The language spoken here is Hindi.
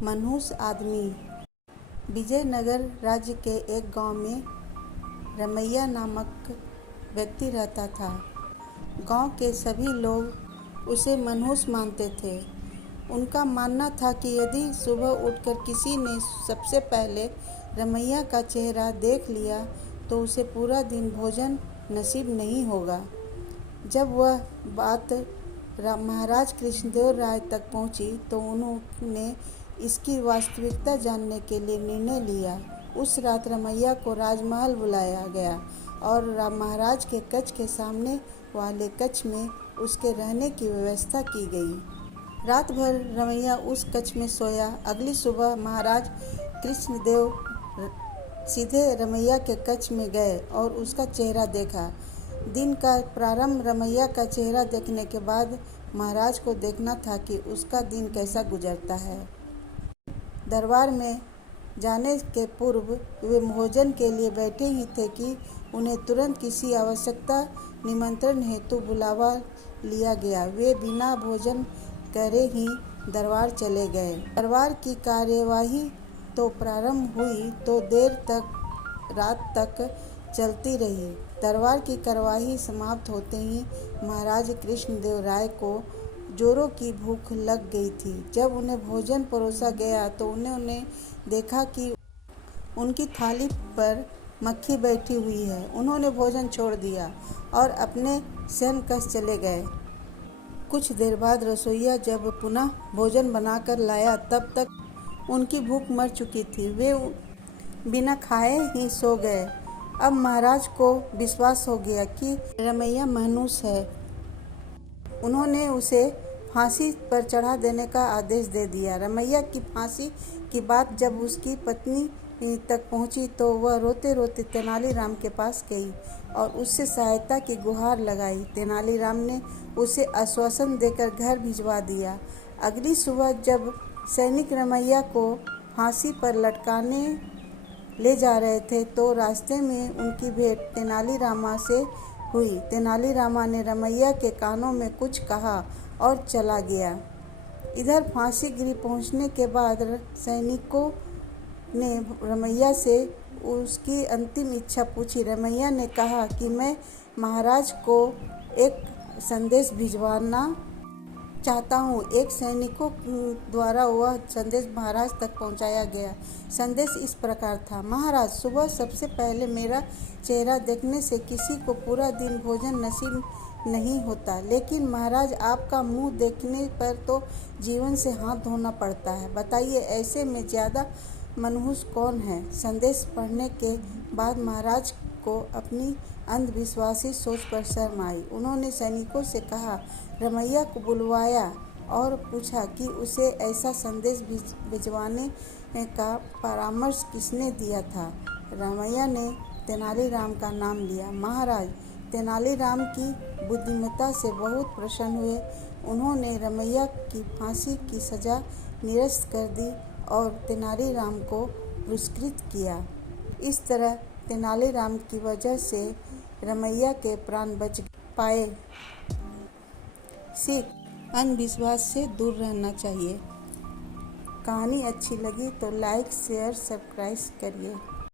मनहूस आदमी। विजयनगर राज्य के एक गांव में रमैया नामक व्यक्ति रहता था। गांव के सभी लोग उसे मनहूस मानते थे। उनका मानना था कि यदि सुबह उठकर किसी ने सबसे पहले रमैया का चेहरा देख लिया तो उसे पूरा दिन भोजन नसीब नहीं होगा। जब वह बात महाराज कृष्णदेव राय तक पहुंची तो उन्होंने इसकी वास्तविकता जानने के लिए निर्णय लिया। उस रात रमैया को राजमहल बुलाया गया और महाराज के कक्ष के सामने वाले कक्ष में उसके रहने की व्यवस्था की गई। रात भर रमैया उस कक्ष में सोया। अगली सुबह महाराज कृष्णदेव सीधे रमैया के कक्ष में गए और उसका चेहरा देखा। दिन का प्रारंभ रमैया का चेहरा देखने के बाद महाराज को देखना था कि उसका दिन कैसा गुजरता है। दरबार में जाने के पूर्व वे भोजन के लिए बैठे ही थे कि उन्हें तुरंत किसी आवश्यकता निमंत्रण हेतु बुलावा लिया गया। वे बिना भोजन करे ही दरबार चले गए। दरबार की कार्यवाही तो प्रारंभ हुई तो देर तक रात तक चलती रही। दरबार की कार्यवाही समाप्त होते ही महाराज कृष्णदेव राय को जोरों की भूख लग गई थी। जब उन्हें भोजन परोसा गया तो उन्होंने देखा कि उनकी थाली पर मक्खी बैठी हुई है। उन्होंने भोजन छोड़ दिया और अपने शयन कक्ष चले गए। कुछ देर बाद रसोइया जब पुनः भोजन बनाकर लाया तब तक उनकी भूख मर चुकी थी। वे बिना खाए ही सो गए। अब महाराज को विश्वास हो गया कि रमैया मनहूस है। उन्होंने उसे फांसी पर चढ़ा देने का आदेश दे दिया। रमैया की फांसी की बात जब उसकी पत्नी तक पहुंची तो वह रोते रोते तेनालीराम के पास गई और उससे सहायता की गुहार लगाई। तेनालीराम ने उसे आश्वासन देकर घर भिजवा दिया। अगली सुबह जब सैनिक रमैया को फांसी पर लटकाने ले जा रहे थे तो रास्ते में उनकी भेंट तेनालीरामा से हुई। तेनालीरामा ने रमैया के कानों में कुछ कहा और चला गया। इधर फांसी गिरी पहुंचने के बाद सैनिकों ने रमैया से उसकी अंतिम इच्छा पूछी। रमैया ने कहा कि मैं महाराज को एक संदेश भिजवाना चाहता हूँ। एक सैनिकों द्वारा वह संदेश महाराज तक पहुँचाया गया। संदेश इस प्रकार था। महाराज, सुबह सबसे पहले मेरा चेहरा देखने से किसी को पूरा दिन भोजन नसीब नहीं होता, लेकिन महाराज आपका मुंह देखने पर तो जीवन से हाथ धोना पड़ता है। बताइए ऐसे में ज़्यादा मनहूस कौन है? संदेश पढ़ने के बाद महाराज को अपनी अंधविश्वासी सोच पर शर्म आई। उन्होंने सैनिकों से कहा, रमैया को बुलवाया और पूछा कि उसे ऐसा संदेश भिजवाने का परामर्श किसने दिया था। रमैया ने तेनालीराम का नाम लिया। महाराज तेनालीराम की बुद्धिमत्ता से बहुत प्रसन्न हुए। उन्होंने रमैया की फांसी की सज़ा निरस्त कर दी और तेनालीराम को पुरस्कृत किया। इस तरह तेनालीराम की वजह से रमैया के प्राण बच पाए। सीख: अंधविश्वास से दूर रहना चाहिए। कहानी अच्छी लगी तो लाइक, शेयर, सब्सक्राइब करिए।